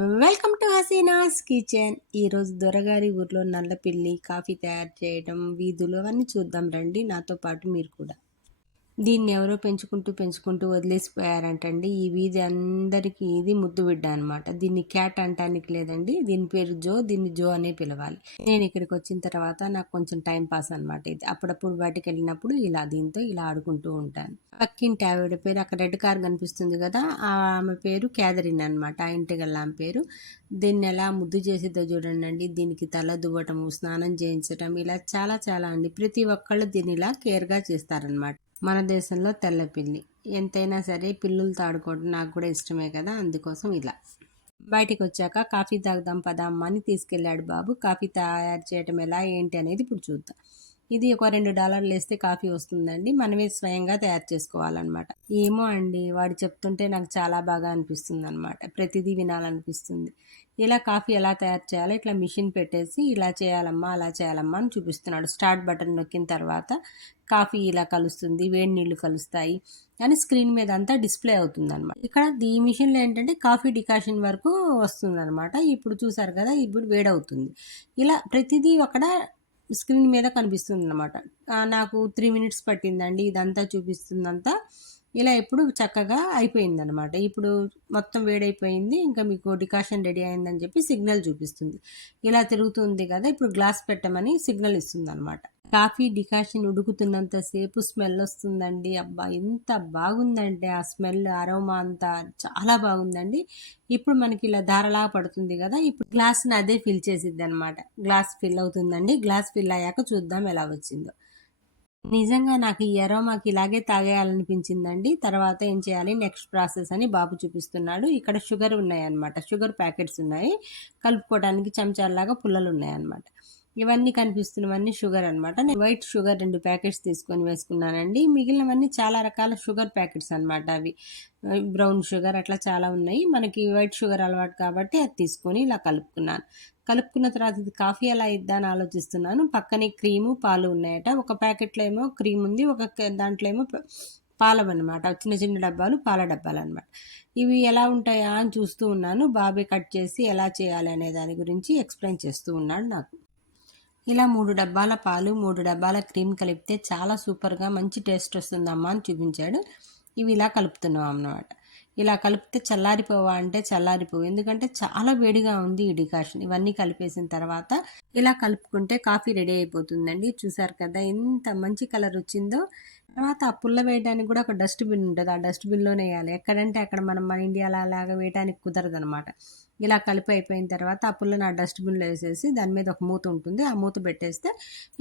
Welcome to Hasina's kitchen. ఈరోజు దొరగారి ఊర్లో నల్లపిల్లి coffee తయారు చేయడం వీధులు అవన్నీ చూద్దాం రండి, నాతో పాటు మీరు కూడా. దీన్ని ఎవరో పెంచుకుంటూ వదిలేసిపోయారంటండి. ఈ వీధి అందరికీ ఇది ముద్దు బిడ్డ అనమాట. దీన్ని క్యాట్ అంటానికి లేదండి, దీని పేరు జో, దీన్ని జో అనే పిలవాలి. నేను ఇక్కడికి వచ్చిన తర్వాత నాకు కొంచెం టైం పాస్ అనమాట ఇది. అప్పుడప్పుడు బయటకు వెళ్ళినప్పుడు దీంతో ఇలా ఆడుకుంటూ ఉంటాను. పక్కింటి ఆవిడ పేరు, అక్కడ రెడ్ కార్ కనిపిస్తుంది కదా, ఆమె పేరు క్యాథరిన్ అనమాట, ఆ ఇంటి గల్ల ఆమె పేరు. దీన్ని ఎలా ముద్దు చేసిద్దో చూడండి. దీనికి తల దువ్వటం, స్నానం చేయించటం, ఇలా చాలా చాలా అండి. ప్రతి ఒక్కళ్ళు దీన్ని ఇలా కేర్గా చేస్తారనమాట. మన దేశంలో తెల్లపిల్లి. ఎంతైనా సరే పిల్లులతో ఆడుకోవడం నాకు కూడా ఇష్టమే కదా, అందుకోసం ఇలా. బయటికి వచ్చాక కాఫీ తాగుదాం పదమ్మా అని తీసుకెళ్ళాడు బాబు. కాఫీ తయారు చేయటం ఎలా ఏంటి అనేది ఇప్పుడు చూద్దాం. ఇది ఒక $2 వేస్తే కాఫీ వస్తుందండి. మనమే స్వయంగా తయారు చేసుకోవాలన్నమాట. ఏమో అండి, వాడు చెప్తుంటే నాకు చాలా బాగా అనిపిస్తుంది అనమాట. ప్రతిదీ వినాలనిపిస్తుంది. ఇలా కాఫీ ఎలా తయారు చేయాలో ఇట్లా మిషన్ పెట్టేసి ఇలా చేయాలమ్మా అలా చేయాలమ్మా అని చూపిస్తున్నాడు. స్టార్ట్ బటన్ నొక్కిన తర్వాత కాఫీ ఇలా కలుస్తుంది, వేడి నీళ్ళు కలుస్తాయి అని స్క్రీన్ మీద అంతా డిస్ప్లే అవుతుంది అనమాట. ఇక్కడ ఈ మిషన్లో ఏంటంటే కాఫీ డికాషన్ వరకు వస్తుంది అనమాట. ఇప్పుడు చూసారు కదా, ఇప్పుడు వేడవుతుంది. ఇలా ప్రతిదీ అక్కడ స్క్రీన్ మీద కనిపిస్తుంది అనమాట. నాకు 3 minutes పట్టిందండి ఇదంతా చూపిస్తుందంతా. ఇలా ఇప్పుడు చక్కగా అయిపోయిందనమాట. ఇప్పుడు మొత్తం వేడైపోయింది, ఇంకా మీకు డికాషన్ రెడీ అయిందని చెప్పి సిగ్నల్ చూపిస్తుంది. ఇలా తిరుగుతుంది కదా, ఇప్పుడు గ్లాస్ పెట్టమని సిగ్నల్ ఇస్తుంది అనమాట. కాఫీ డికాషన్ ఉడుకుతున్నంతసేపు స్మెల్ వస్తుందండి. అబ్బా ఎంత బాగుందంటే ఆ స్మెల్, అరోమా అంతా చాలా బాగుందండి. ఇప్పుడు మనకి ఇలా ధారలా పడుతుంది కదా, ఇప్పుడు గ్లాస్ని అదే ఫిల్ చేసిద్ది అనమాట. గ్లాస్ ఫిల్ అవుతుందండి. గ్లాస్ ఫిల్ అయ్యాక చూద్దాం ఎలా వచ్చిందో. నిజంగా నాకు ఈ అరోమాకి ఇలాగే తాగేయాలనిపించిందండి. తర్వాత ఏం చేయాలి నెక్స్ట్ ప్రాసెస్ అని బాబు చూపిస్తున్నాడు. ఇక్కడ షుగర్ ఉన్నాయన్నమాట, షుగర్ ప్యాకెట్స్ ఉన్నాయి. కలుపుకోవడానికి చెంచాలాగా పుల్లలు ఉన్నాయన్నమాట. ఇవన్నీ కనిపిస్తున్నవన్నీ షుగర్ అనమాట. నేను వైట్ షుగర్ 2 ప్యాకెట్స్ తీసుకొని వేసుకున్నానండి. మిగిలినవన్నీ చాలా రకాల షుగర్ ప్యాకెట్స్ అనమాట. అవి బ్రౌన్ షుగర్ అట్లా చాలా ఉన్నాయి. మనకి వైట్ షుగర్ అలవాటు కాబట్టి అది తీసుకొని ఇలా కలుపుకున్నాను. కలుపుకున్న తర్వాత ఇది కాఫీ ఎలా ఇద్దా అని ఆలోచిస్తున్నాను. పక్కనే క్రీము పాలు ఉన్నాయట. ఒక ప్యాకెట్లో ఏమో క్రీమ్ ఉంది, దాంట్లో ఏమో పాలవన్నమాట. చిన్న చిన్న డబ్బాలు, పాల డబ్బాలు అనమాట. ఇవి ఎలా ఉంటాయా అని చూస్తూ ఉన్నాను. బాబే కట్ చేసి ఎలా చేయాలి అనే దాని గురించి ఎక్స్ప్లెయిన్ చేస్తూ ఉన్నాడు నాకు. ఇలా 3 డబ్బాల పాలు, 3 డబ్బాల క్రీమ్ కలిపితే చాలా సూపర్గా మంచి టేస్ట్ వస్తుందమ్మా అని చూపించాడు. ఇవి ఇలా కలుపుతున్నాం అన్నమాట. ఇలా కలిపితే చల్లారిపోవా అంటే చల్లారిపోవు, ఎందుకంటే చాలా వేడిగా ఉంది ఈ డికాషన్. ఇవన్నీ కలిపేసిన తర్వాత ఇలా కలుపుకుంటే కాఫీ రెడీ అయిపోతుందండి. చూసారు కదా ఎంత మంచి కలర్ వచ్చిందో. తర్వాత ఆ పుల్ల వేయడానికి కూడా ఒక డస్ట్బిన్ ఉంటుంది, ఆ డస్ట్బిన్లోనే వేయాలి. ఎక్కడంటే అక్కడ మన ఇండియాలో అలాగా వేయడానికి కుదరదు అనమాట. ఇలా కలిపి అయిపోయిన తర్వాత ఆ పుల్లని ఆ డస్ట్బిన్లో వేసేసి దాని మీద ఒక మూత ఉంటుంది, ఆ మూత పెట్టేస్తే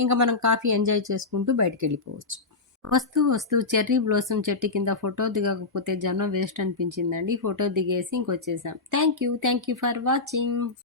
ఇంకా మనం కాఫీ ఎంజాయ్ చేసుకుంటూ బయటికి వెళ్ళిపోవచ్చు. వస్తూ వస్తూ చెర్రీ బ్లోసమ్ చెట్టు కింద ఫోటో దిగకపోతే జనం వేస్ట్ అనిపించిందండి. ఫోటో దిగేసి ఇంకొచ్చేసాం. Thank you for watching.